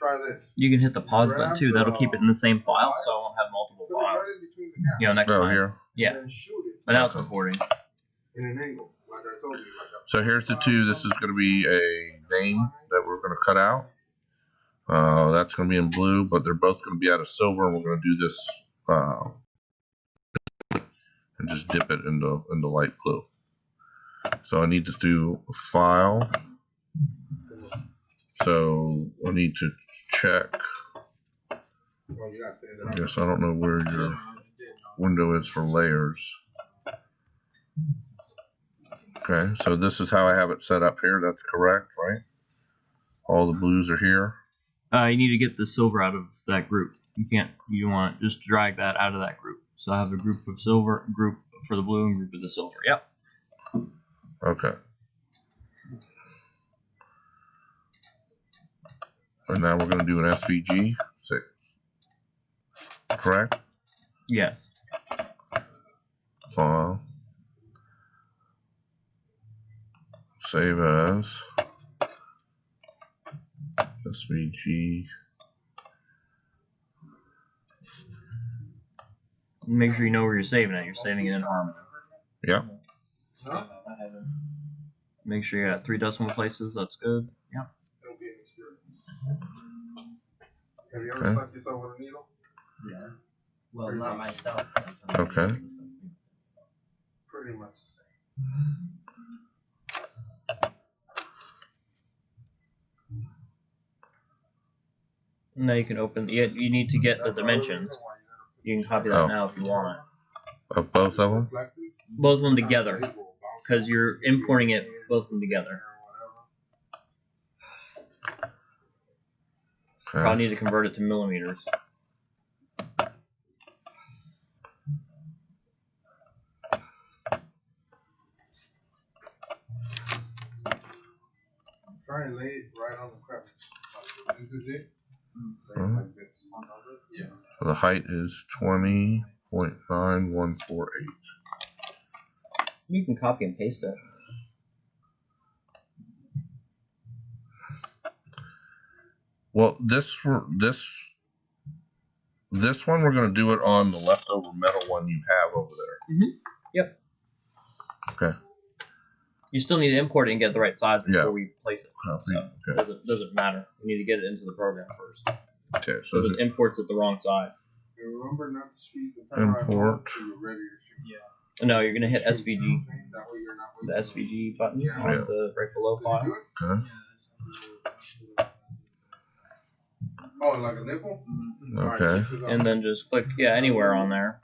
try this. You can hit the pause button too. That'll keep it in the same file, so I won't have multiple files. You know, next time. Here. Yeah. But now it's recording. In an angle, like I told you. So here's the two. This is going to be a name that we're going to cut out. That's going to be in blue, but they're both going to be out of silver, and we're going to do this and just dip it into light blue. So I need to do a file. So I need to check. I guess I don't know where your window is for layers. Okay, so this is how I have it set up here. That's correct, right? All the blues are here. You need to get the silver out of that group. You want to just drag that out of that group. So I have a group of silver, group for the blue, and group of the silver. Yep. Okay. And now we're going to do an SVG 6. Correct? Yes. File. Save as. SVG. Make sure you know where you're saving it. You're saving it in Harmony. Yep. Huh? Make sure you got 3 decimal places. That's good. Yep. It'll be an experience. Have you ever stuck yourself with a needle? Yeah. Well, not myself. Okay. Pretty much the same. Now you can open. You need to get the dimensions. You can copy that now if you want. Of both of them? Both of them together, because you're importing it both of them together. Okay. Probably need to convert it to millimeters. Try and lay it right on the crevice. This is it. Mhm. Like this. Yeah. So the height is 20.9148. You can copy and paste it. Well, this one we're going to do it on the leftover metal one you have over there. Mm-hmm. Yep. Okay. You still need to import it and get the right size before Yeah. we place it. Copy. So Okay. doesn't matter. We need to get it into the program first. Okay. So Because it imports it the wrong size. And remember not to squeeze the pen right Import. until you're ready to shoot. Yeah. No, you're gonna hit SVG, That way you're not the SVG button Yeah. on the right below Did you file. do it? Okay. Oh, like a nipple? Okay. And then just click anywhere on there.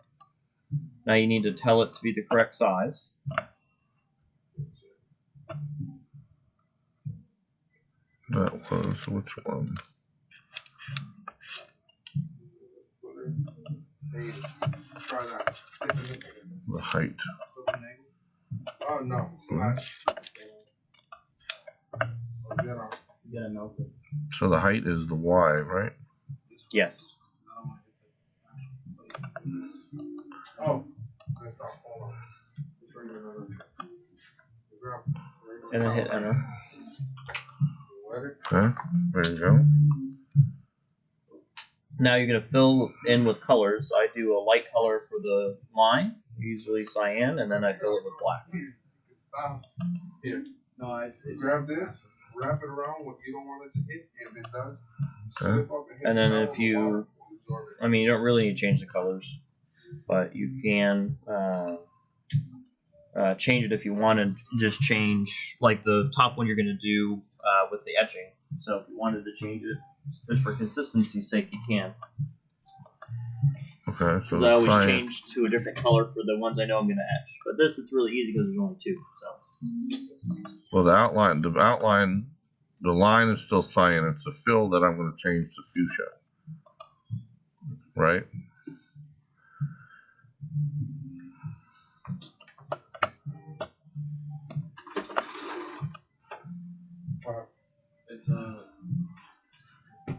Now you need to tell it to be the correct size. That was which one? Hey, try that. The height. Oh no. You gotta melt it. So the height is the Y, right? Yes. Oh, that's not. Hold on. Let's try another. Grab. And then hit enter. Okay. There you go. Now you're gonna fill in with colors. I do a light color for the line, usually cyan, and then I fill it with black. Stop. Here. No, it's Grab this, wrap it around what you don't want it to hit. If it does, slip up and hit And then the if you, water will absorb it. I mean, you don't really need to change the colors, but you can change it if you want to. Just change like the top one you're gonna do with the etching. So if you wanted to change it, just for consistency's sake, you can. Okay. So Because I always cyan. change to a different color for the ones I know I'm gonna etch. But this, it's really easy because there's only 2. So. Well, the line is still cyan. It's the fill that I'm going to change to fuchsia. Right?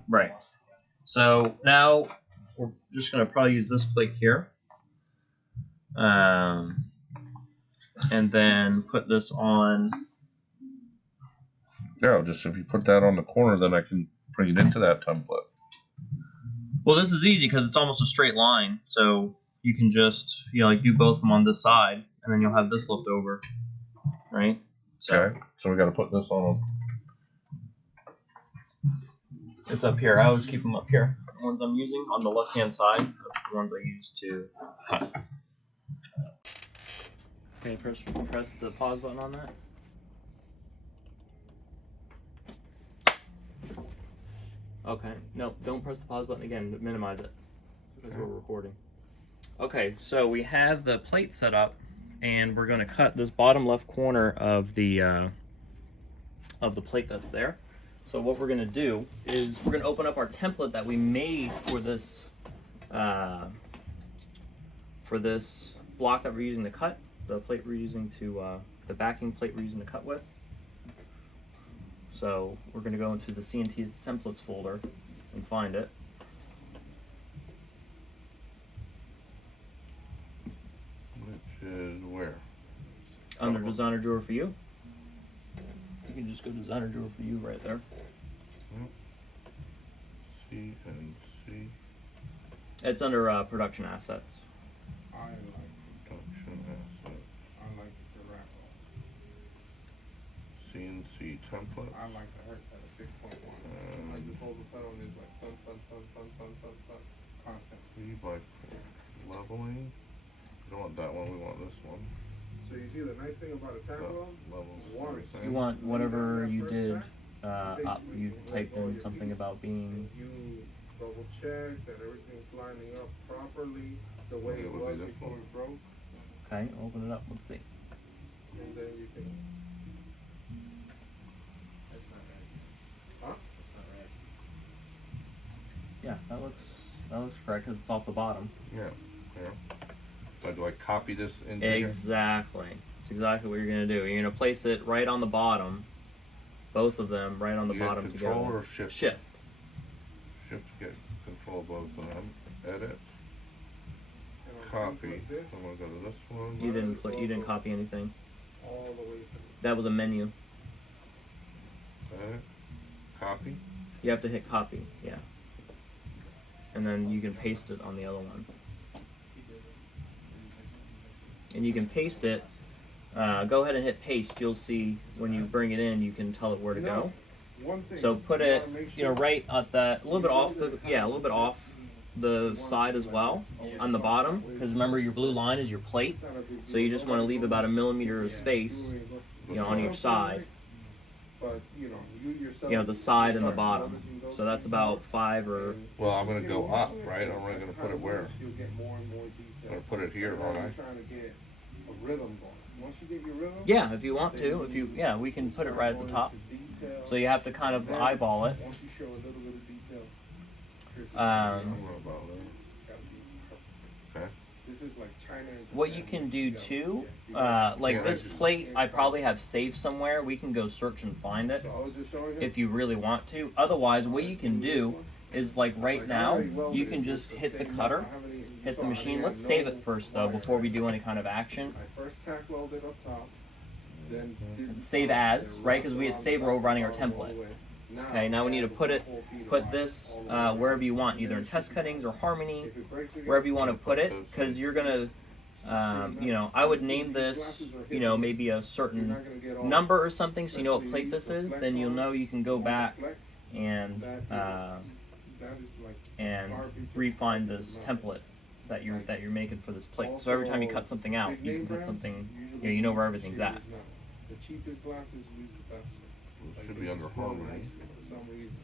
Right. So now we're just going to probably use this click here. And then put this on. Yeah, just if you put that on the corner, then I can bring it into that template? Well, this is easy because it's almost a straight line, so you can just like do both of them on this side, and then you'll have this left over, right? So Okay, so we got to put this on. it's up here. I always keep them up here. The ones I'm using on the left-hand side, that's the ones I use to cut. Okay, press the pause button on that. Okay, no, don't press the pause button again. Minimize it because we're recording. Okay, so we have the plate set up, and we're going to cut this bottom left corner of the plate that's there. So what we're going to do is we're going to open up our template that we made for this block that we're using to cut, the plate we're using to the backing plate we're using to cut with. So we're going to go into the C&T templates folder and find it. Which is where? Under designer drawer for you. You can just go designer drawer for you right there. C and C. It's under production assets. I like Production asset. I like the wrap. CNC template. I like the hertz at a 6.1. I like the fold the pedal is like thun thun thun thun thun thun thun constant. 3x4 leveling. We don't want that one. We want this one. So you see the nice thing about a tack weld? Levels. Once everything. You want whatever that you first did. track, You basically typed let go of in your something piece, about being. You double check that everything's lining up properly the way it It would be was this before one. it broke, Okay, open it up. Let's see. and then you can. That's not right. Huh? That's not right. Yeah, that looks correct because it's off the bottom. Yeah. Yeah. So do I copy this into here? Exactly. It's exactly what you're gonna do. You're gonna place it right on the bottom, both of them right on the You get bottom control together. or shift? Shift. Shift to get control of both of them. Edit. And on Copy. like this, I'm gonna go to this one. You didn't copy anything. all the way through. That was a menu. Edit. Copy. You have to hit copy. Yeah. And then you can paste it on the other one. And you can paste it. Go ahead and hit paste. You'll see when you bring it in, you can tell it where to go. One thing. So put you it, gotta make you know, sure right at that, a little bit off the, a little bit off the side as well on the bottom. Because remember, your blue line is your plate, it's not a big so deal. you just want to leave about a millimeter of space, You you know, on each side. But you know, you yourself. You know, the side and the start bottom. noticing those So that's things. about 5 or. And Well, I'm gonna you go know, up, once you right? get I'm gonna as put it time where? goes, You'll get more and more detail. I'm gonna put it here, Right now aren't I? you're trying to get a rhythm going. Once you get your rhythm. Yeah, if you want then to. If you, yeah, we can put it right at the top. Detail. So you have to kind of Then eyeball it. Once you show a little bit of detail. here's the I Um, don't know about that. It's gotta be perfect. Okay. This is like China and What Japan. you can do gotta- too, you gotta- like Yeah, this I just- plate, I probably have saved somewhere. We can go search and find it So I was just showing him. if you really want to. Otherwise, what you can do is like right Like, I now, already welded you it can with just hit the same cutter, metal. I haven't even- hit so the I machine. had Let's save no it first though wire. before we do any kind of action. I first tack welded up top, then did Save the top, as, then right? 'Cause we had wrapped saved, around we're running our the bottom all template. the way. Okay, now we need to put it, the whole piece of put wire this all the way wherever around. you want, And either then in it test should be- cuttings or harmony, if it breaks again, wherever you want to put it, because you're gonna, you know, I would name this, you know, maybe a you're certain not gonna get all- number or something, so you know what especially plate this the is. flex Then you'll know arms, you can go once it back flex, and that is a piece- that is like and garbage refine of this numbers. template that you're making for this plate. So every time you cut something out, Big you name can put brands something, usually you know where use everything's shoes at. now. The cheapest glasses use the best. It Like, should they be under just flow harmony. nicely for some reason.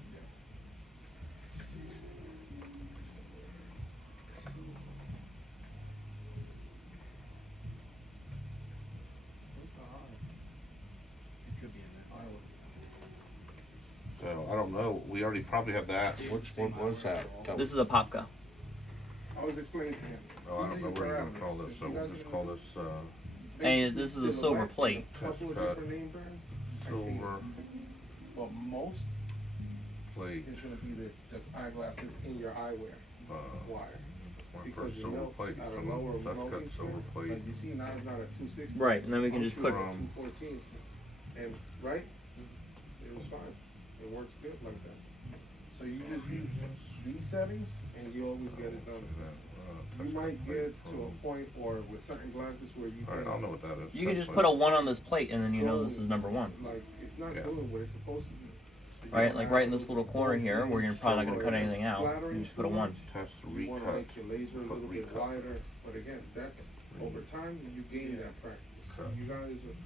So I don't know. We already probably have that. Which one was that? That This was, is a popka. I was explaining to him. oh, I These don't know are what your you're gonna call parameters. this. If So you we'll guys just are call gonna this And this is a silver silhouette, plate. Couple of Cut. different name brands. I think, silver but most plate. is gonna be this, just eyeglasses in your eyewear wire. My Because first it silver melts plate at a from lower That's got melting silver point. plate. Like you see now it's not a 260. Right, and then we can I'm just shooting put. at 214. And right? It was fine. It works good like that. So you just use these settings and you always get it done. You might get to a point or with certain glasses where you All right, can I'll know what that is. You can just put a 1 on this plate, and then you know this is number 1. Like it's not Yeah. doing what it's supposed to do. So you Right, don't like have right in this those little corner here, where you're probably not going to cut or anything out. splattering You just put a too 1. much. Test You want to recut. make your laser a Put little bit recut. wider, but again, that's over time you gain that practice. Cut. You guys are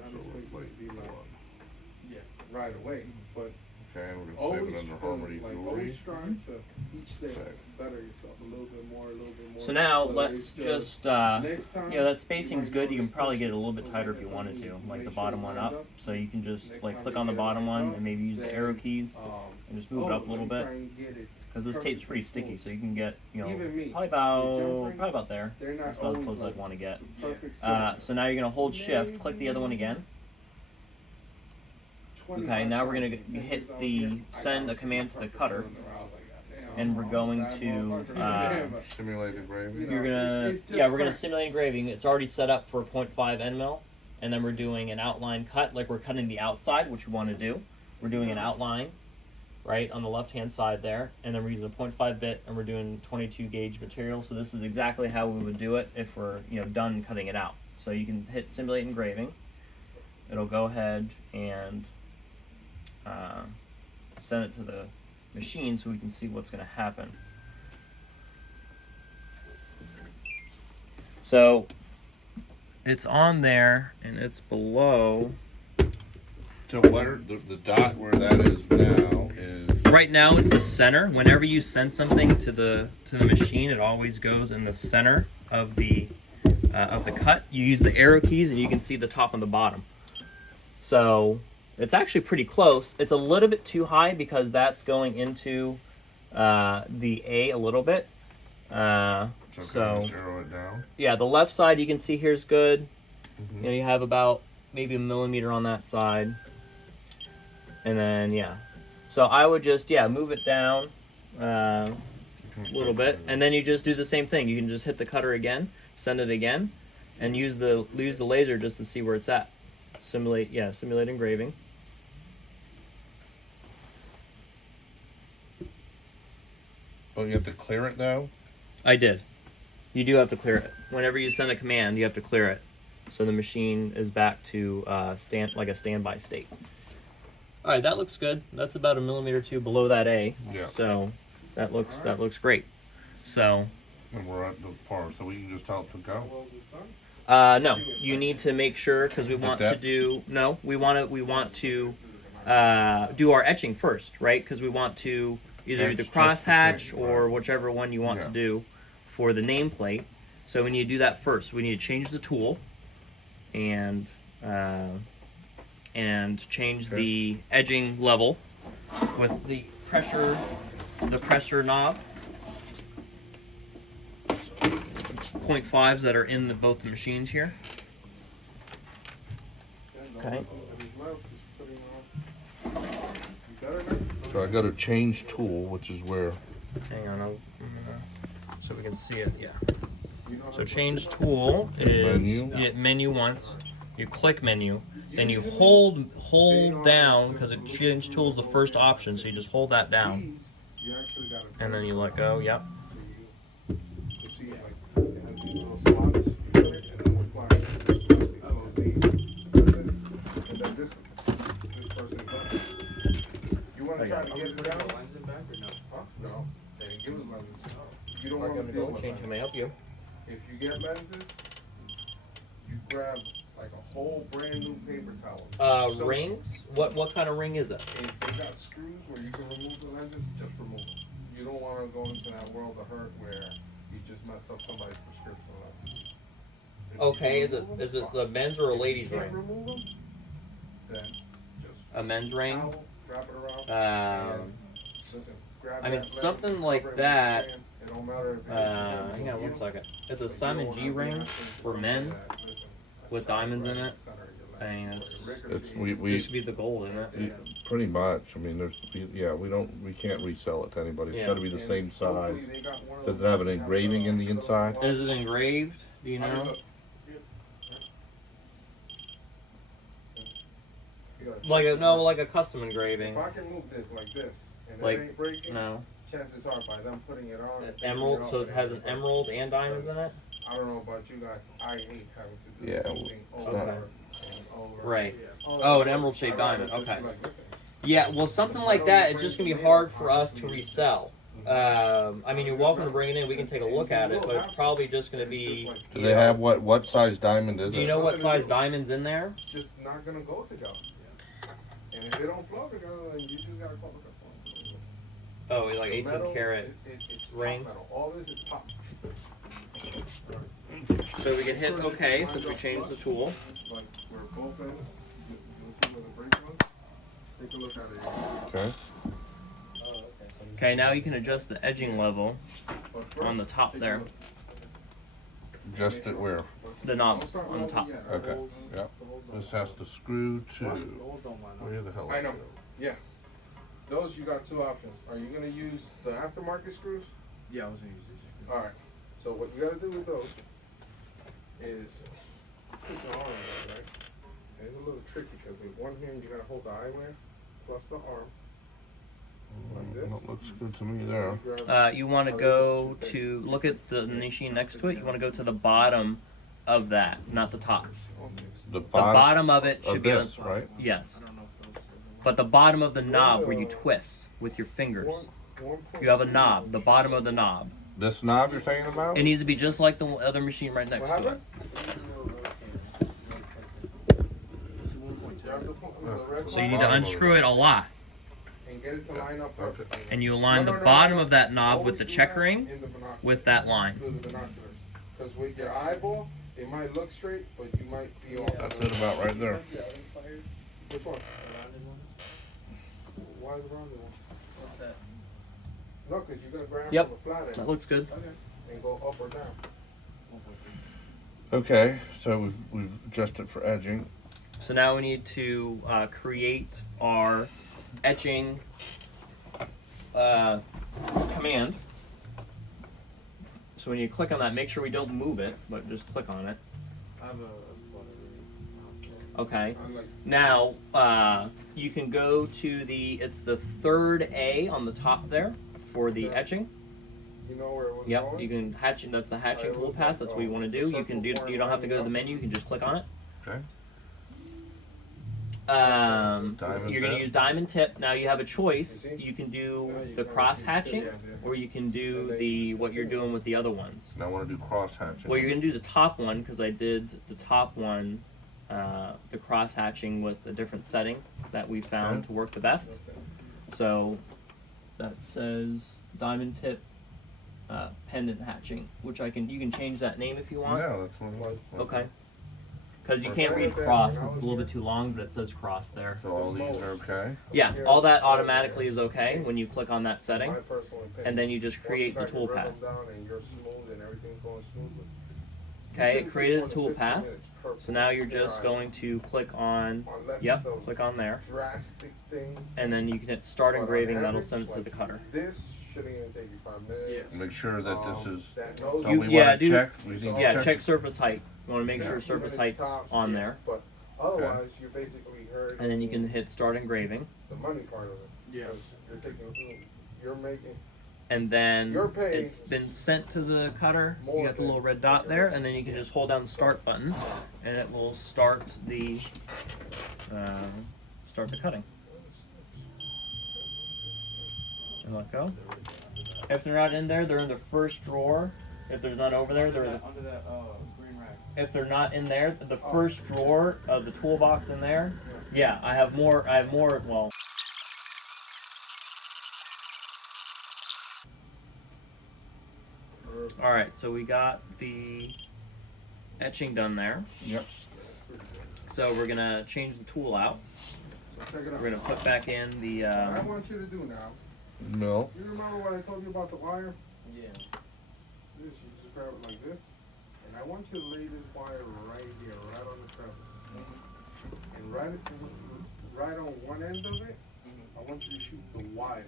not So we're expected to be plate like 1. right away, but Okay, and we're gonna always save it under Harmony like Jewelry. always strive to each day Okay. better yourself a little bit more, a little bit more. So now Whether let's it's just, next time, yeah, that spacing's might good. You can notice probably get it a those little bit tighter if you things wanted that to, you like the make bottom sure one it's lined up. So you can just Next like time click you on the get it bottom lined one up, and maybe use the arrow keys and just move it up a little let me bit. try and get it Because this tape's pretty sticky, so you can get, you know, Even me, probably the jump about rings, there. they're not That's about as always close as like I'd want to get. the perfect setup. So now you're gonna hold shift, click the other one again. Okay, now we're gonna hit the send a command to the cutter, and we're going to Simulate engraving. you're gonna we're gonna simulate engraving. It's already set up for 0.5 end mil, and then we're doing an outline cut, like we're cutting the outside, which we want to do. We're doing an outline right on the left hand side there, and then we're using a 0.5 bit, and we're doing 22 gauge material. So this is exactly how we would do it if we're done cutting it out. So you can hit simulate engraving. It'll go ahead and send it to the machine so we can see what's going to happen. So it's on there and it's below. So what are the dot where that is now is Right now it's the center. Whenever you send something to the machine, it always goes in the center of the cut. You use the arrow keys and you can see the top and the bottom. So it's actually pretty close. It's a little bit too high because that's going into the A a little bit. so So zero it down. yeah, the left side you can see here's good. Mhm. You have about maybe 1 millimeter on that side. And then, yeah. So I would just, move it down a little bit. And then you just do the same thing. You can just hit the cutter again, send it again, and use the laser just to see where it's at. Simulate engraving. But you have to clear it though. I did. You do have to clear it. Whenever you send a command, you have to clear it. So the machine is back to a standby state. All right, that looks good. That's about 1 millimeter or 2 below that A. Yeah. So that looks great. So And we're at the part, so we can just tell it to go. Well, it's done. no, you need to make sure because we want to depth? do we want to do our etching first, right? Because we want to either do Etch the just crosshatch the thing, or right. whichever one you want to Yeah. do for the nameplate. So we need to do that first. We need to change the tool and change Okay. the edging level with the pressure knob. 0.5s that are in both the machines here. Okay. So I go to change tool, which is where Hang on, so we can see it. Yeah. So change tool is Menu. you hit menu once. You click menu, then you hold down because it change tool is the first option. So you just hold that down, and then you let go. Yep. You want to try to get it down? Huh? No, they didn't give us lenses. You don't want to deal with Change who may help you. If you get lenses, you grab like a whole brand new paper towel. So Rings. What kind of ring is it? if they got screws where you can remove the lenses, just remove them. You don't want to go into that world of hurt where you just mess up somebody's prescription lenses. If you Okay. can remove Is them, it fine. a men's or a If ladies you can't ring? remove them, then just A men's ring. towel, wrap it around. Listen, grab I mean, that something lens, like cover it with that, your hand. It don't matter if it's Hang on one second. It's a Simon G ring for men with diamonds in it. I mean, it's this we should be the gold in it. pretty much. I mean, we can't resell it to anybody. It's Yeah. got to be the same size. Does it have an engraving in the inside? Is it engraved? Do you know? Like a custom engraving. If I can move this like this and Like, it ain't breaking, No. chances are by them putting it on. Emerald, so it has an emerald and diamonds in it? I don't know about you guys, I hate having to do Yeah, something over okay. and over. Right. Yeah. Oh, an emerald shaped diamond, okay. Yeah, well, something like that, it's just gonna be hard for us to resell. I mean, you're welcome to bring it in, we can take a look at it, but it's probably just gonna be. Do they have what size diamond is Do you it? know what size diamond's in there? It's just not gonna go together. And if they don't flow together, then you just gotta call the customer. Oh, like 18 Metal, karat. it's ring. Metal. All this is pop. So we can hit OK since we changed the tool. Like where both ends, you'll see where the break was. Take a look at it. Okay. Okay, now you can adjust the edging level But first, on the top take a there. look. Just it where? The knob Don't start on the top. welding yet. Okay. Hold- Yeah. hold on. This has to screw to. Where the hell? I know. Yeah. Those you got two options. Are you gonna use the aftermarket screws? Yeah, I was gonna use this. Alright. So what you gotta do with those is put your arm there, right? And it's a little tricky because with one hand you gotta hold the eyewear plus the arm. Like this. That looks good to me there. You grab- You want to go to look at the machine next to it. You want to go to the bottom of that, not the top. The The bottom of it should of be this, right? yes, I don't know if those. but the bottom of the knob where you twist with your fingers. You have a knob, the bottom of the knob. This knob you're saying about? It needs to be just like the other machine right next What to it. happened? So you need to unscrew it a lot, And get it to line up perfectly. and you align the No, no, no, bottom no. of that knob with Always the do check that ring in the binoculars. with that line. Through the binoculars. Because with your eyeball, it might look straight, but you might be off. That's it about right there. Which one? Why the rounded one? No, because you're going to grab Yep. from the flat end That looks good. and go up or down. Okay, so we've adjusted for edging. So now we need to create our etching command. So when you click on that, make sure we don't move it, but just click on it. I have Okay. I'm like, Now you can go to it's the third A on the top there for the Okay. etching. you know where it was Yep, going? you can hatch. That's the hatching it was toolpath. That's what you want to do. You can do. circle You don't have to go to the form menu. You can just click on it. Okay. You're Diamond going to tip. use diamond tip. Now you have a choice. You see? You can do Now you the can cross see. hatching, Yeah. or you can do And then the you just what you're continue. doing with the other ones. Now I want to do cross hatching. Well, you're going to do the top one because I did the top one, the cross hatching with a different setting that we found Okay. to work the best. That's it. So that says diamond tip pendant hatching, which you can change that name if you want. Yeah, that's what it was. Okay. Because you Or can't say read it there cross, when I it's a was little here. bit too long, but it says cross there. So all these are okay. Yeah, all that automatically is okay when you click on that setting, My personal opinion. and then you just Once create the you got your toolpath. rhythm down and you're smooth and everything's going smoothly. Okay, You it shouldn't created a take more than 15 toolpath. minutes per So now you're clear just eye. going to click on, Unless yep, it's a click on there, drastic thing. and then you can hit start but on engraving, that'll average, send it to like the cutter. This shouldn't even take you 5 minutes. Yes. Make sure that this is. That knows Don't we yeah, want to do- check? We need to Yeah, check surface height. You want to make Yeah, sure 2 surface minutes height's tops, on yeah. there, But otherwise, you're basically hurting. and then you can hit start engraving, the money part of it. Yeah. 'Cause you're making. and then Your pay it's been sent to the cutter. You more got the than- little red dot there, and then you can just hold down the start button, and it will start the cutting. And let go. If they're not in there, they're in the first drawer. If there's none over there, they're in the, under that green rack. if they're not in there, the first drawer of the toolbox in there. Yeah, I have more. Well. All right, so we got the etching done there. Yep. So we're gonna change the tool out. So check it out. We're gonna put back in the. What I want you to do now. No. You remember what I told you about the wire? Yeah. This, you just grab it like this, and I want you to lay this wire right here, right on the crevice. And right on one end of it, I want you to shoot the wire.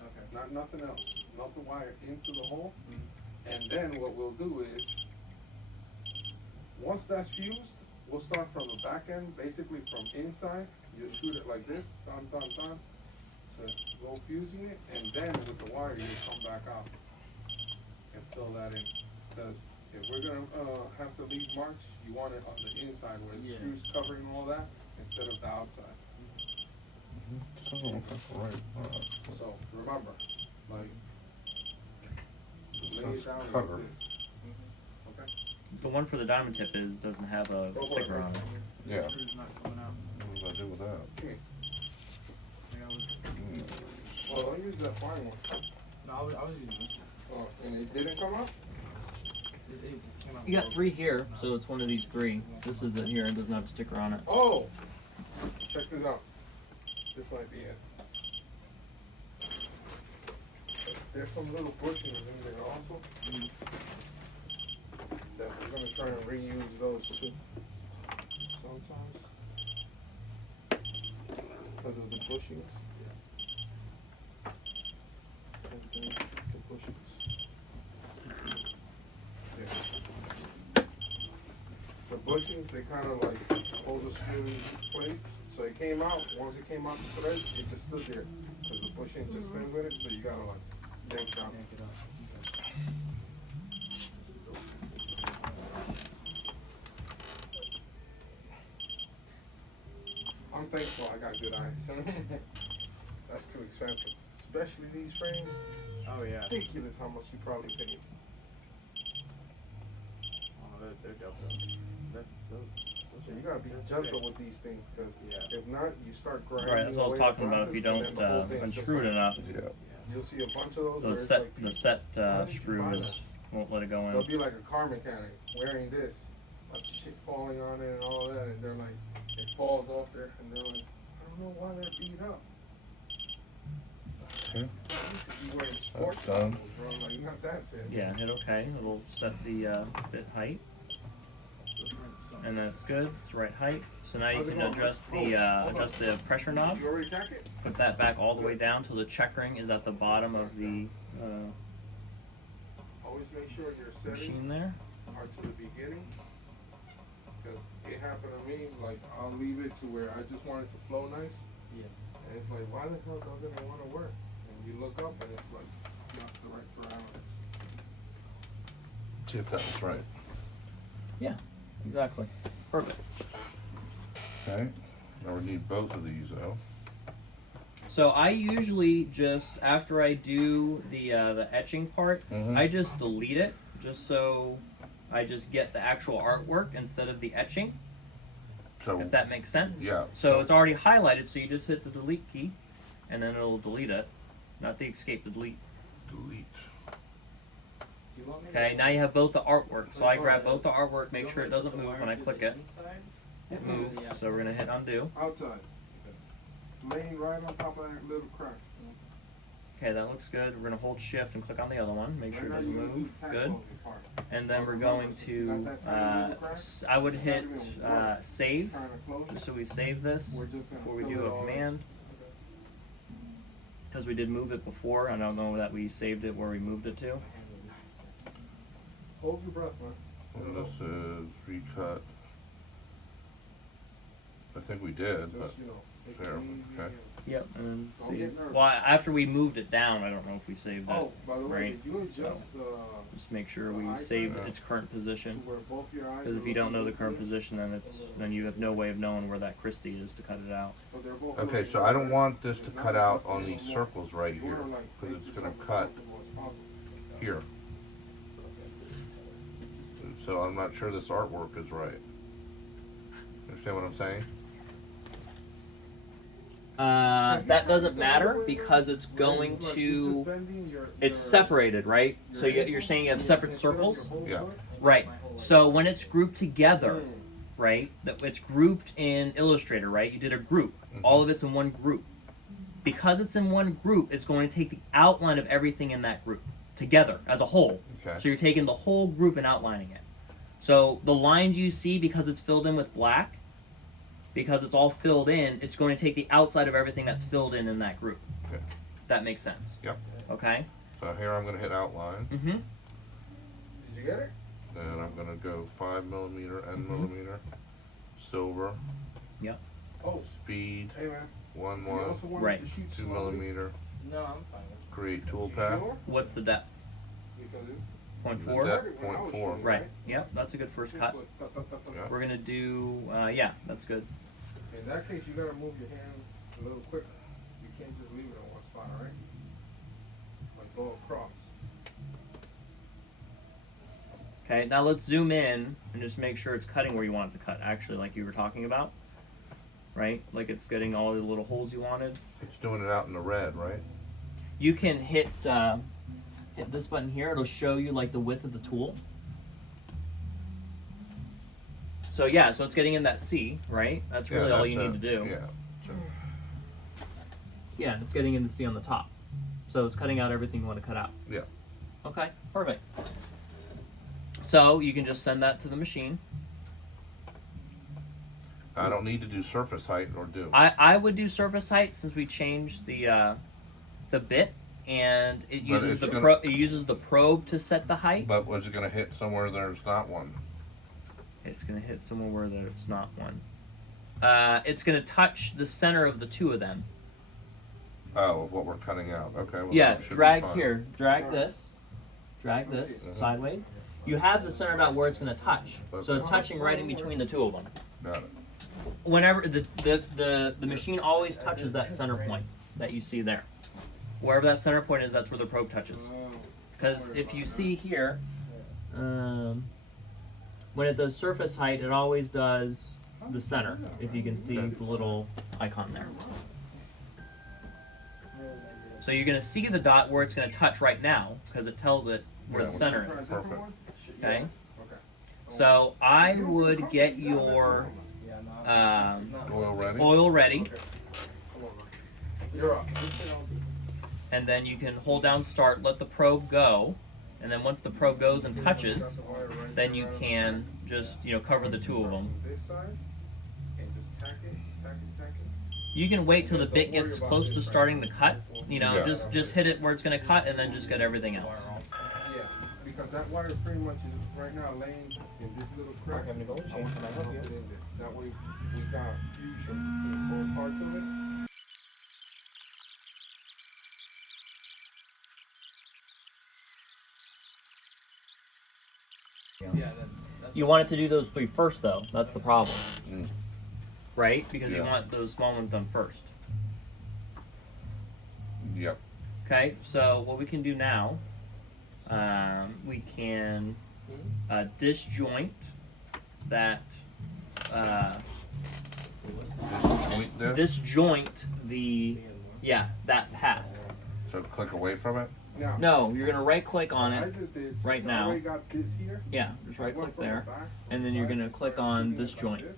Okay. Not nothing else. Not the wire into the hole. And then what we'll do is, once that's fused, we'll start from the back end, basically from inside. You shoot it like this, dun, dun, dun, to go fusing it, and then with the wire you come back out and fill that in. Because if we're gonna have to leave marks, you want it on the inside where the Yeah. screws covering all that instead of the outside. Right. So remember, like, It lay it says down cutter. like this. Okay. The one for the diamond tip doesn't have a Go for it, sticker bro. on it. Yeah. The screw's not coming out. What do I do with that? Like, I was, Well, don't use that fine one. no, I was using this. Oh, and it didn't come out? It came out You got broken. 3 here, so it's one of these 3. This is it here. It doesn't have a sticker on it. Oh! Check this out. This might be it. There's some little bushings in there also. That we're gonna try and reuse those too. Sometimes. Because of the bushings. And then the bushings. Yeah. The bushings, they kind of like hold the screw in place. So it came out, once it came out the thread, it just stood there. Because the bushing just spin with it, so you gotta like yank it out. Yank it out. Okay. I'm thankful I got good eyes. That's too expensive. Especially these frames. Oh yeah. Ridiculous how much you probably paid. Oh, they're dope though. So you gotta be gentle with these things, because Yeah. if not, you start grinding. Right, that's what I was away talking the about. If you process, and don't then the whole thing's just unscrew it like- enough, Yeah. You'll see a bunch of those where the it's set like the set why did you screw buy is won't let it go they'll in. be like a car mechanic wearing this, like shit falling on it and all that, and they're like, it falls off there, and they're like, I don't know why they're beat up. Okay. You should be wearing sports That's done. goggles, bro. Like, not that shit. Yeah, hit OK. It'll set the bit height, and then it's good. It's right height. So now you How's it can going? adjust Oh, hold on. the pressure knob. You already tack it? Put that back all the way down till the checkering is at the bottom of the Always make sure your machine settings there. are to the beginning. Because it happened to me, like, I'll leave it to where I just want it to flow nice. Yeah. And it's like, why the hell doesn't it want to work? And you look up and it's like, it's not the right parameters. See if that was right. Exactly. Perfect. Okay. Now we need both of these though. So I usually just after I do the etching part, Mhm. I just delete it just so I just get the actual artwork instead of the etching, So if that makes sense. yeah. So it's already highlighted, so you just hit the delete key, and then it'll delete it, not the escape, the delete. delete. Do you want me Okay, to- now you have both the artwork. So I grab both the artwork, make you sure it want me to doesn't put the move wire when I through click the it. inside? It Or moved, the so we're gonna hit undo. Outside. Laying right on top of that little crack. Okay, that looks good. We're gonna hold shift and click on the other one, make sure it Right now doesn't you're gonna do move. the tack Good. closing part. And then we're Remember, going so to, you got that tiny little crack? I would It's not hit even work. save, Trying to close just it. so we save this We're just gonna before we fill do it a all in. command. Because we did move it before, I don't know that we saved it where we moved it to. Hold your breath, man. And this is recut. I think we did, but Just, you know, make it there, easy. okay. Yep, and Don't save. get nervous. Well, after we moved it down, I don't know if we saved it. Oh, by the way, Right. did you adjust Just make sure the we eye save track? its current to position. where both your eyes Because are if you don't know the looking current at you? position, then you have no way of knowing where that Christie is to cut it out. But they're both Okay, looking so I don't right. want this to It's cut not out adjusting on no these more. circles right You here, wanna, like, because make it's gonna yourself as cut comfortable as possible. here. So I'm not sure this artwork is right. Understand what I'm saying? That doesn't matter because it's going Look, you're to. just bending It's separated, right? So you're saying you have separate circles? Yeah. Right. So when it's grouped together, right? It's grouped in Illustrator, right? You did a group. All of it's in one group. Because it's in one group, it's going to take the outline of everything in that group together as a whole. Okay. So you're taking the whole group and outlining it. So the lines you see, because it's filled in with black, because it's all filled in, it's going to take the outside of everything that's filled in that group. Okay. That makes sense. Yep. Okay? So here I'm gonna hit outline, Mm-hmm. Did you get it? and I'm gonna go 5mm, end Mhm. millimeter, silver, Oh, speed, hey man. 1 You 1, also want Right. it to shoot 2 slowly. millimeter. No, I'm fine with Create tool You path. sure? What's the depth? Because it's 0.4? Depth. When I was 0.4. shooting, Right. Yep, that's a good first cut. Yeah. We're gonna do, yeah, that's good. In that case, you gotta move your hand a little quicker. You can't just leave it in one spot, right? Like go across. Okay, now let's zoom in and just make sure it's cutting where you want it to cut, actually, like you were talking about. Right? Like it's getting all the little holes you wanted. It's doing it out in the red, right? You can hit this button here, it'll show you like the width of the tool. So yeah, so it's getting in that C, right? That's really all you need to do. Yeah. So, Yeah, it's getting in the C on the top. So it's cutting out everything you want to cut out. yeah. Okay, perfect. So you can just send that to the machine. I don't need to do surface height or do. I would do surface height since we changed the bit, and it But uses it's it uses the probe to set the height. But was it going to hit somewhere there's not one? It's gonna hit somewhere where there's not one. It's gonna touch the center of the two of them. Oh, of what we're cutting out. Okay. Well, Yeah, that should be drag fine. here, drag this sideways. You have the center dot where it's gonna touch, so it's touching right in between the two of them. Got it. Whenever the machine always touches that center point that you see there. Wherever that center point is, that's where the probe touches. Because if you see here, when it does surface height, it always does the center. If you can see the little icon there. So you're gonna see the dot where it's gonna touch right now, because it tells it where Yeah, the which center is is. perfect. Okay. So I would get your Oil ready? oil ready, You're up. and then you can hold down start, let the probe go, and then once the probe goes and touches, then you can just cover the two of them. This side, and just tack it, tack it, tack it. You can wait till the bit gets close to starting to cut. Yeah. Just hit it where it's gonna cut, and then just get everything else. Yeah, because that wire pretty much is right now laying in this little crack. Having to go change. Can I help you? That way we got fusion in both parts of it. Yeah, that's You want it to do those three first, though. That's the problem, Mm. right? Because you Yeah. want those small ones done first. Yep. Okay, so what we can do now, we can disjoint that, Disjoint this. disjoint that path. So click away from it. Now, No, you're gonna right click on I it. just did, since right I now. already got this here. Yeah, just right I went click from there, the back, and then you're side, gonna click started on shooting it this like joint. this.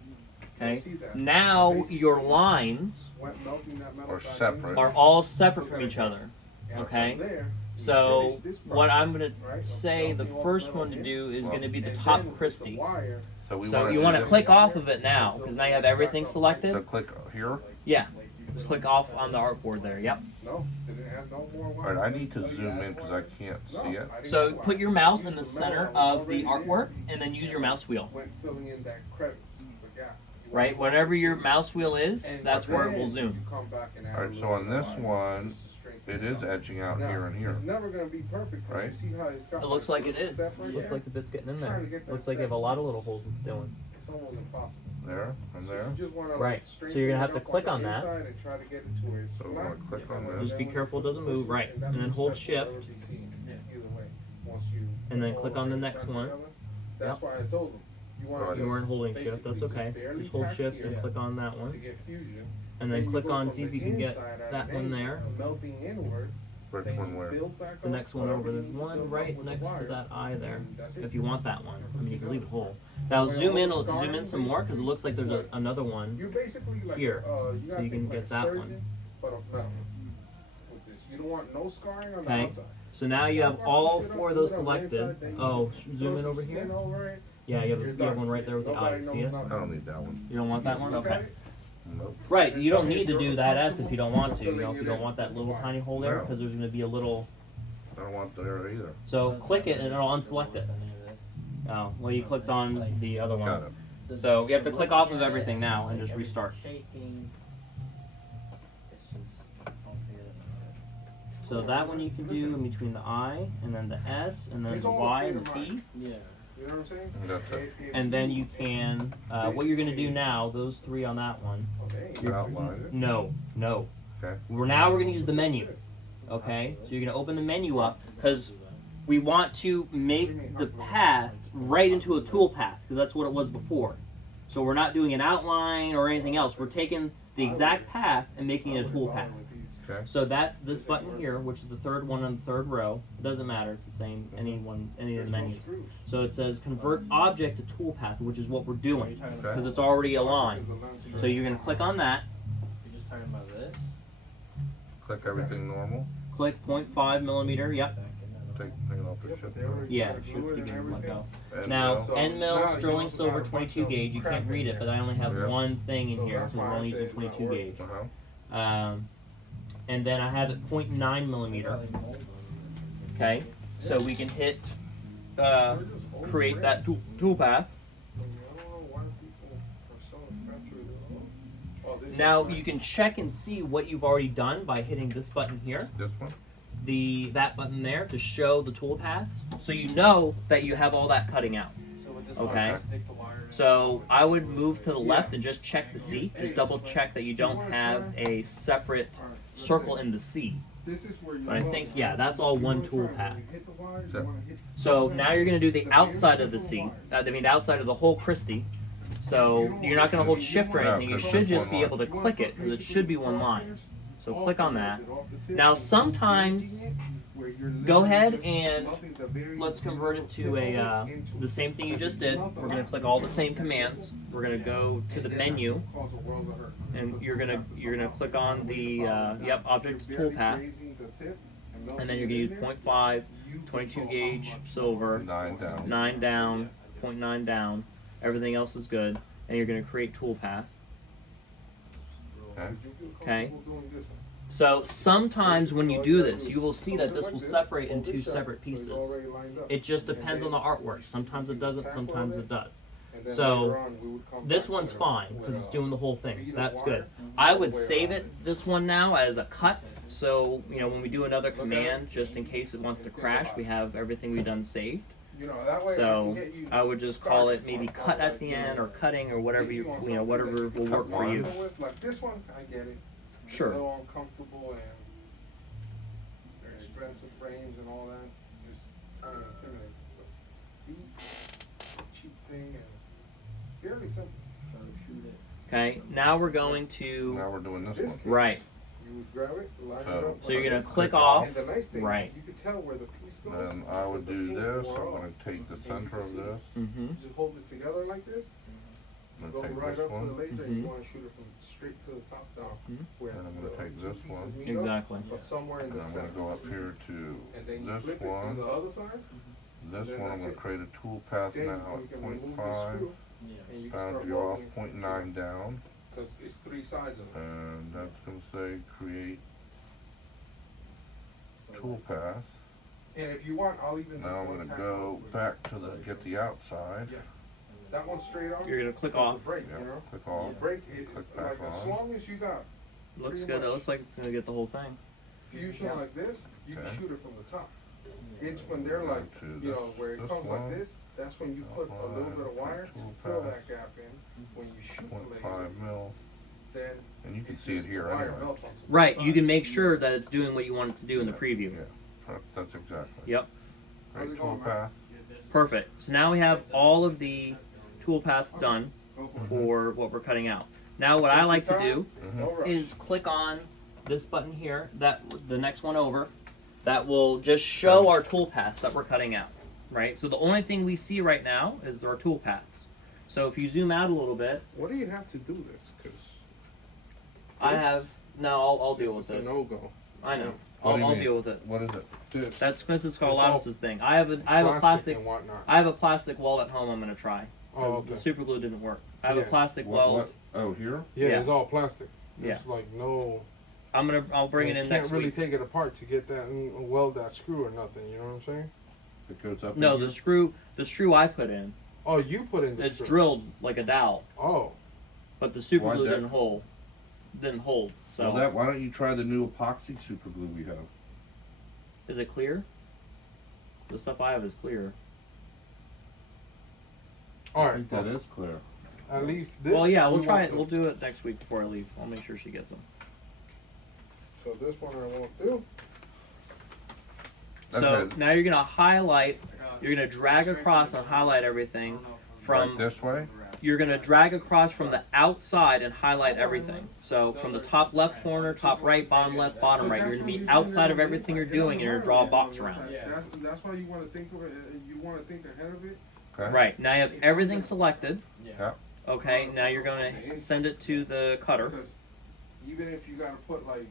Okay. You'll see that. Now Basically, your lines went melting that metal Are back separate. into are it. all separate from each other. And okay. from there, you So finish this what I'm process, gonna right, of say the melting all first metal one to in. do is Well, gonna be the And top then with Christie. the wire, So we So want you to want to this. click off of it now because now you have everything So selected. click here. Yeah, just click off on the artboard there. Yep. no, they didn't have no more All wire. right. I need to zoom in because I can't No, see it. I didn't So have put wire. your mouse I in the used metal center that was of the already artwork there. and then use your mouse wheel. Went filling in that crevice, the gap. You Right, want- whenever your mouse wheel is, And that's where it then will zoom. you come back and add All a right. So little on this wire one, just to straighten it is out. edging out Now, here and here. It's never gonna be perfect. 'Cause Right? You see how it's got It looks like it little is. step right Looks here? like the bit's getting in there. Trying to get that Looks like you have a step. lot of little holes it's doing. It's almost impossible. There and So there. you just wanna, Right. like, So you're gonna straighten have it to up click the on that. inside and try to get it to where it's So we flat. wanna click on And this. then Just be when careful it the doesn't move, pushes, right. that And then little hold step will never shift. be seen either way. Once you And then put click all on the of it next back one. together, That's why I told them. You want Right. You weren't holding shift, basically that's okay. barely Just hold tack shift here and click on that to one. get fusion. And then you click go on, from see if the you can get inside at that an one angle, there. melting inward. Which Then one you where? build back The up next one whatever over, you there's need to one build up right with the next to wire, that eye there. and that's it. If you want that one. I mean, you can leave it whole. That Now way zoom all in, the zoom in scarring some more because it looks like there's basically another one. You're basically like Here. you So gotta you can think get like a that one. surgeon, but of metal. With this, you don't want no scarring on Okay. the outside. So now you have all four of those selected. Oh, zoom in over here. Yeah, you have one right there with the eye. See it? I don't need that one. You don't want that one? Okay. Nope. Right, you don't need to do that S if you don't want to. If you don't want that little tiny hole there, because there's going to be a little. I don't want there either. So click it and it'll unselect it. Oh, well, you clicked on the other Got one. it. So you have to click off of everything now and just restart. Shaking. So that one you can do in between the I and then the S and then the Y and the T. Yeah. You know what I'm saying? That's it. And then you can, what you're gonna do now, those three on that one. Outline it. No. Okay. We're gonna use the menu. Okay? So you're gonna open the menu up because we want to make the path right into a tool path because that's what it was before. So we're not doing an outline or anything else. We're taking the exact path and making it a tool path. Okay. So that's this button here, which is the third one on the third row. It doesn't matter. It's the same any of the menus. So it says convert object to toolpath, which is what we're doing because it's already aligned. So you're going to click on that. You're just talking about this? Click everything normal. Click 0.5 millimeter. Yep. Take it off the shift. Yeah. Shift you can let go. And Now, now- end mill sterling silver 22 gauge. You can't read it, but I only have Yeah. one thing in here because we're only using 22 gauge. Uh-huh. And then I have it 0.9 millimeter. Okay, so we can hit create that tool path. Now you can check and see what you've already done by hitting this button here, This one? that button there to show the tool paths, so you know that you have all that cutting out. So with this Okay. one, stick the wire in. So I would move to the left and just check the C. Just double check that you don't have a separate circle in the C. But I think, yeah, that's all one tool path. So now you're going to do the outside of the C. The outside of the whole Christie. So you're not going to hold shift or anything. You should just be able to click it because it should be one line. So click on that. Now sometimes, go ahead and let's convert it to a the same thing you just did. We're going to click all the same commands. We're going to go to the menu, and you're gonna click on the object toolpath, and then you're gonna use 0.5, 22 gauge silver, 9 down, 0.9 down. Everything else is good, and you're gonna create toolpath. Okay. So sometimes when you do this, you will see that this will separate in two separate pieces. It just depends on the artwork. Sometimes it doesn't, sometimes it does. So this one's fine because it's doing the whole thing. That's good. I would save it, this one now, as a cut. So, when we do another command, just in case it wants to crash, we have everything we've done saved. So I would just call it maybe cut at the end or cutting or whatever whatever will work for you. Like this one, I get it. Sure. A little uncomfortable and they're expensive frames and all that. It's kind of intimidating. But these cheap thing and fairly simple. Okay, now we're going to Now we're doing this one. right. You would grab it, line it up. So you're gonna like click this. off. And the nice thing, Right. you can tell where the piece goes. Then I would because the do paint this. wore I'm off. going to take the And you center can of see this. Mm-hmm. You just hold it together like this. I'm Go going to right take up this to the one. laser, and you Mhm. want to shoot it from straight to the top down, Mhm. where And I'm gonna the take two this pieces one. meet up, Exactly. but somewhere in And the I'm center. going to go up here to And then you this flip it to one. the other side. This then one. I'm that's going it. to create a tool path Then now you at can remove the 0.5. screw, Yeah. and you can start Boundary off welding 0.9 down. because it's three sides of it. And that's going to say create tool path. And if you want, I'll even. do Now I'm one going to tack go off. back to get the outside. Yeah. That one straight on. You're gonna click that's off. The brake, Yeah, you know. click off. The brake is Click back like as on. long as you got Looks Pretty good. It much. looks like it's gonna get the whole thing. fusion like this, you Okay. can shoot it from the top. It's when they're like, To you know, where it this comes one. like this, that's when you put a little bit of wire to Tool fill path. that gap in. When you shoot the laser, 0.5 mil. then And you can it's see it just here the wire anyway. melts onto the Right. You side. can make sure that it's doing what you want it to do in the preview. Yeah, that's exactly. Yep. How's Create it tool going, man? path. Perfect. So now we have all of the tool paths done Go for it. for what we're cutting out. Now what I like to do No rush. is click on this button here, the next one over, that will just show our tool paths that we're cutting out, right? So the only thing we see right now is our tool paths. So if you zoom out a little bit, What do you have to do this? Because I'll deal with this is it. a no-go. I know. What do you I'll mean? deal with it. What is it? This That's Mrs. It's all Scarlatus's thing. I have a plastic and whatnot. I have a plastic weld at home I'm gonna try. 'Cause Oh, okay. the super glue didn't work. I have a Yeah. plastic What? weld. What? Oh, here? Yeah, Yeah. it's all plastic. Yeah. There's like no. I'll bring it in can't next really week. take it apart to get that and weld that screw or nothing. You know what I'm saying? It goes up. No, in the here? screw I put in. Oh, you put in the It's screw. drilled like a dowel, Oh, but the super Why'd glue that- didn't hold. So Well, why don't you try the new epoxy super glue we have? Is it clear? The stuff I have is clear. All I right, think that is clear. at least this. Well, yeah, we'll we try won't it. We'll do it next week before I leave. I'll make sure she gets them. So this one I won't do. So Okay. now you're gonna highlight. You're gonna drag across and highlight everything from. Right this way? You're gonna drag across from the outside and highlight everything. So from the top left corner, top right, bottom left, bottom right. You're gonna be outside of everything you're doing, and you're gonna draw a box around it. That's why you want to think of it. You want to think ahead of it. Okay. Right now you have everything selected. Yeah. Okay. Now you're gonna send it to the cutter. Because even if you gotta put like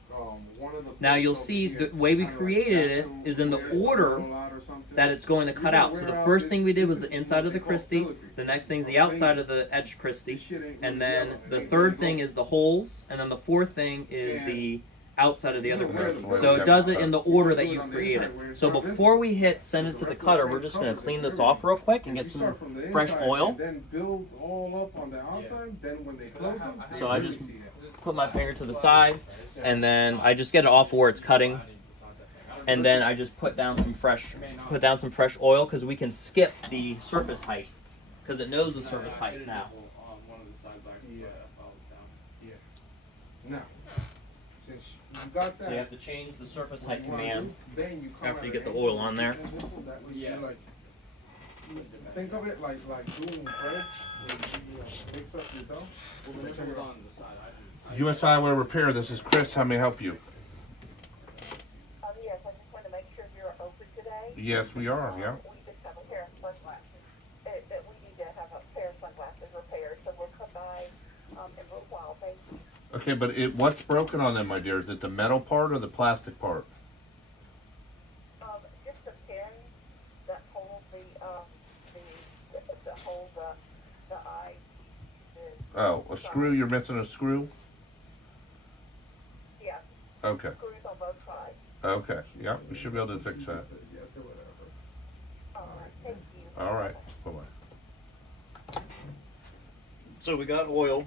one of the. Now you'll plates see over the here, way we kinda like created it vacuum is in the clear, order roll out or something. that it's going to cut out. So the first thing we did was the inside of the Christie. The next thing's the outside of the etched Christie. And then the third thing is the holes. And then the fourth thing is the outside of the other Christie. So it does it in the order that you created. So before we hit send it to the cutter, we're just going to clean this off real quick and get some fresh oil. And then build all up on the outside. Then when they close them, So I just put my finger to the side, and then I just get it off where it's cutting, and then I just put down some fresh oil because we can skip the surface height because it knows the surface height now. Now, since you got that, So you have to change the surface height command then you come after you at get the an oil angle on there. that way you're like, think of it like doing bread. When you mix up your dough. US Eyewear Repair, this is Chris. How may I help you? Yes, I just wanted to make sure you're open today. Yes, we are. Yeah. We just have a pair of sunglasses. That we need to have a pair of sunglasses repaired, so we'll come by in a little while. Thank you. Okay, but what's broken on them, my dear? Is it the metal part or the plastic part? Just the pin that hold the eye. Oh, a screw. You're missing a screw. Yeah, Okay. screws on both sides. Okay. Yeah, we should be able to fix that. Yeah, do whatever. All right, thank you. All right. Bye bye. So we got oil,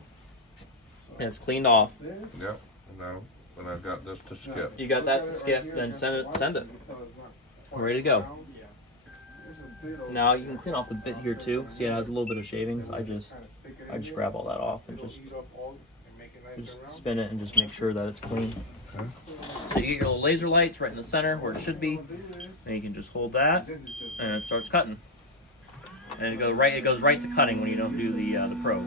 and it's cleaned off. This. Yep. No. And I've got this to skip. You got that to skip, then send it. We're ready to go. Now you can clean off the bit here too. See, it has a little bit of shavings. I just grab all that off and just spin it and just make sure that it's clean. Okay. So you get your little laser lights right in the center where it should be. And you can just hold that, and it starts cutting. And it goes right to cutting when you don't do the probe.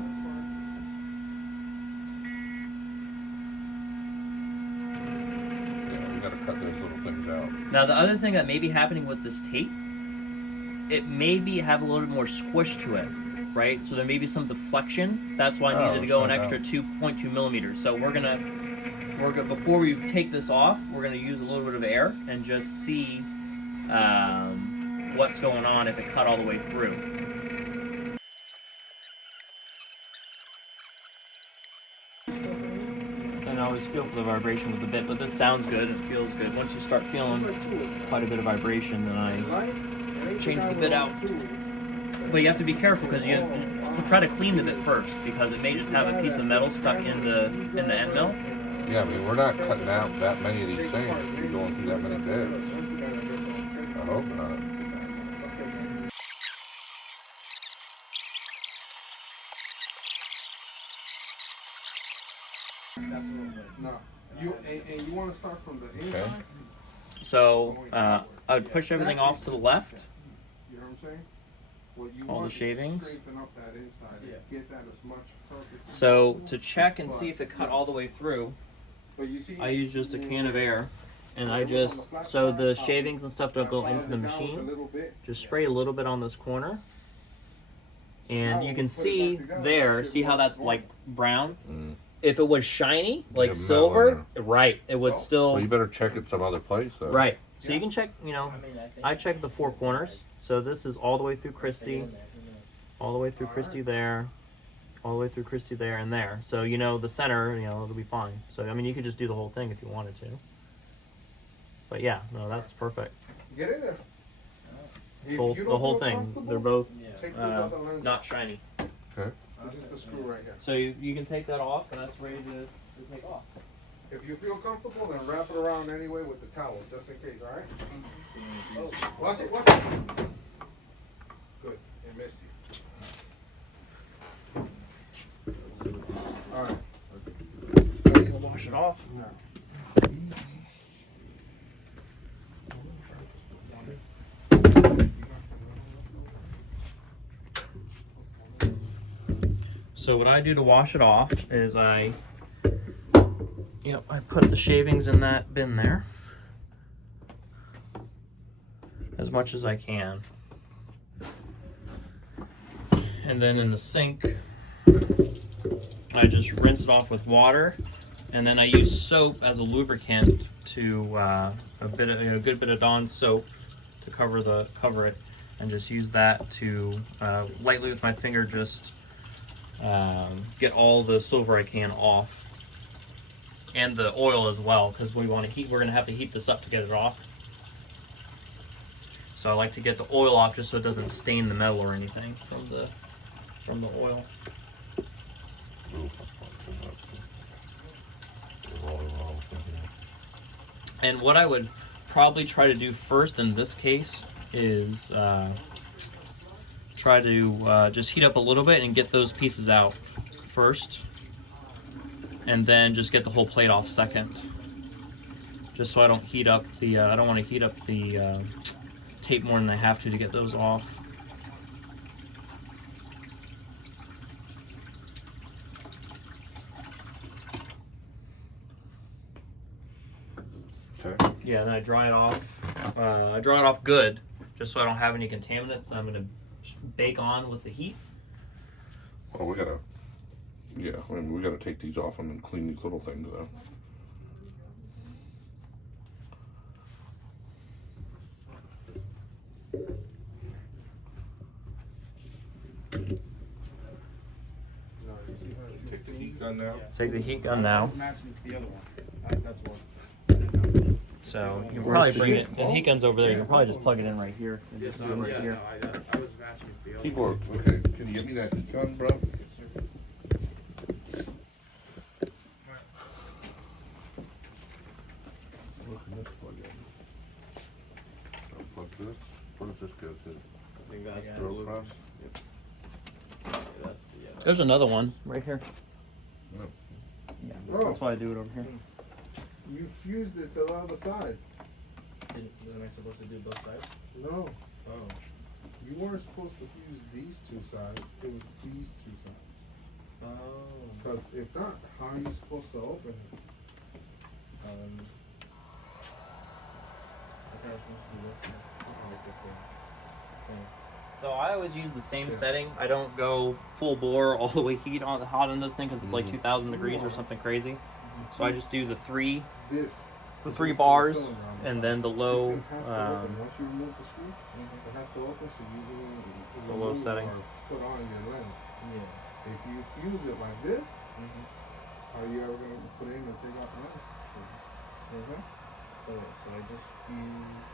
Yeah, we got to cut those little things out. Now the other thing that may be happening with this tape, it may have a little bit more squish to it, right? So there may be some deflection. That's why I needed to go an extra 2.2 millimeters. So we're gonna before we take this off, we're gonna use a little bit of air and just see what's going on if it cut all the way through. And I always feel for the vibration with the bit, but this sounds good. It feels good. Once you start feeling quite a bit of vibration, then I change the bit out. But you have to be careful because you have to try to clean the bit first because it may just have a piece of metal stuck in the end mill. Yeah, I mean, we're not cutting out that many of these things. We're going through that many bits. I hope not. No, and you want to start from the inside. So I would push everything off to the left. You know what I'm saying? What you All the want is to shavings. straighten up that inside and get that as much perfect. So to check and see if it cut all the way through, But you see, I use just a can of air, and I just so the shavings and stuff don't go into the machine. Just spray a little bit on this corner, and you can see there. See how that's like brown? Mm. If it was shiny, like Yeah, metal silver, in right, it would still Well, you better check it some other place, though. right. So you can check. You know, I checked the four corners. So this is all the way through Christie, all the way through Christie there, all the way through Christie there and there. So you know the center, you know, it'll be fine. So I mean, you could just do the whole thing if you wanted to. But yeah, no, that's perfect. Get in there. If The you don't whole feel thing. comfortable, They're both take this other lens not off. shiny. Okay. This is the screw right here. So you can take that off, and that's ready to take off. If you feel comfortable, then wrap it around anyway with the towel, just in case, alright? Oh, watch it, watch it. Good, it missed you. Alright. We'll wash it off. So what I do to wash it off is I put the shavings in that bin there as much as I can. And then in the sink, I just rinse it off with water, and then I use soap as a lubricant to a good bit of Dawn's soap to cover it, and just use that to lightly with my finger just get all the silver I can off, and the oil as well, because we're going to have to heat this up to get it off. So I like to get the oil off just so it doesn't stain the metal or anything from the oil. And what I would probably try to do first in this case is try to just heat up a little bit and get those pieces out first, and then just get the whole plate off second, just so I don't heat up the I don't want to heat up the tape more than I have to get those off. Okay. Yeah, then I dry it off. I dry it off good, just so I don't have any contaminants. I'm gonna bake on with the heat. Well, we gotta take these off and then clean these little things though. Take the heat gun now. Take the heat gun now. Matching the other one. That's one. So you can probably bring it. The heat gun's over there. You can probably just plug it in right here. And just do it right here. I was matching the other Keyboard. Okay. Can you get me that heat gun, bro? Look at this plug in. I'll plug this. Where does this go to? I think that's Drill press? There's another one right here. No. Yeah, Oh. that's why I do it over here. You fused it to the other side. Am I supposed to do both sides? No, Oh. you weren't supposed to fuse these two sides. It was these two sides. Oh. Because if not, how are you supposed to open it? I thought I was supposed to do this. So I always use the same setting. I don't go full bore all the way hot on this thing because it's like 2,000 degrees or something crazy. So I just do the three bars and then the low This thing has to open. Once you remove the screw, it has to open, so you can The low remove setting. or put on your lens. Yeah. If you fuse it like this, how are you ever going to put in and take out the lens? So I just fuse.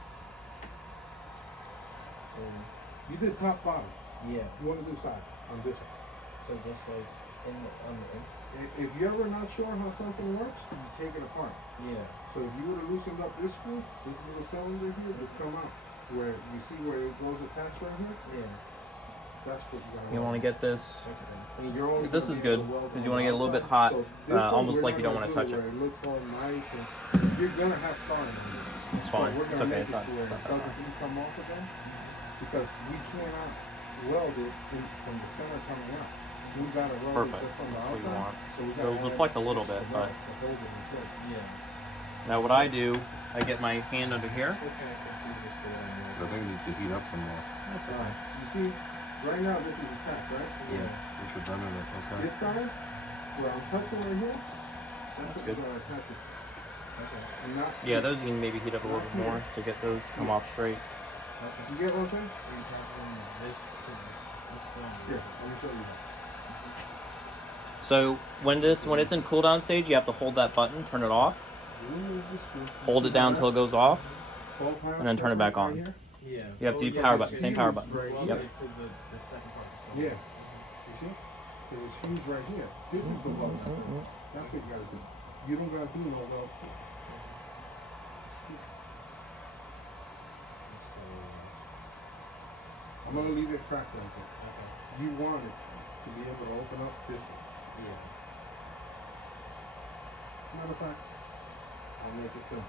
You did top bottom. Yeah. You want to do side on this one. So just like on the inside. If you're ever not sure how something works, you take it apart. Yeah. So if you would have loosened up this screw, this little cylinder here would come out. Where you see where it goes attached right here? Yeah. That's what you got. You want to get this. And you're only This gonna is be good able to weld because on you want to the get a little bit outside. hot, So this one almost we're like not you don't gonna want to touch do it. where it looks all nice and you're gonna have scarring on it. It's fine. But we're It's gonna okay. make It's it not. to where It's it not that doesn't come off again because we cannot weld it from the center coming out. We gotta weld Perfect. it just on the That's what you outside. want. So we It'll gotta deflect a add little bit, extra but bolts to hold it in place. Yeah. now what I do, I get my hand under here. Okay, I can fuse this the way I think it needs to heat up some more. That's Alright, you see, right now this is attached, right? Yeah. We should done it. Okay. This side, where I'm touching right here, that's what good. we're gonna attach it to. Okay. And not Yeah, those you can maybe heat up a little bit more to get those to come off straight. You get what I'm saying? Are you passing this to Yeah, this? let me show you that. So when it's in cool down stage, you have to hold that button, turn it off, Remove this screw. You hold see it down that? until it goes off. 12 pounds and then turn it back right on. here? Yeah. You have to do yeah, power it's button, same fused power button. right Weld Yep. it to the second part. of the Yeah. cylinder. You see? It was fused right here. This is the button. That's what you gotta do. You don't gotta do no though. I'm gonna leave it cracked like this. You want it to be able to open up this way. Yeah. Matter of fact, I'll make it simple.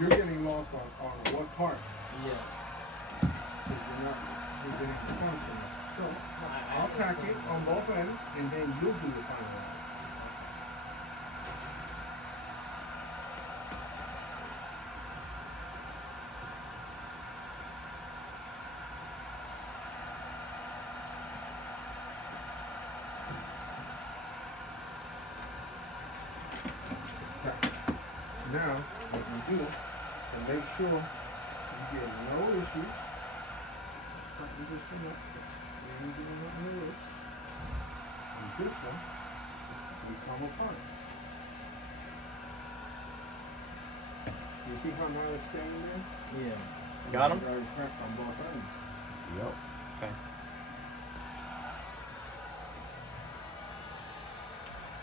You're getting lost on what part. Yeah. Because you're getting the function. So I'll tack it on both ends and then you'll do the final one. Just tack. Now, what we do to make sure you get no issues, tighten this one up. Maybe do it on the wrist. And this one, we come apart. You see how now it's standing there? Yeah. Got 'em? Already tacked on both ends.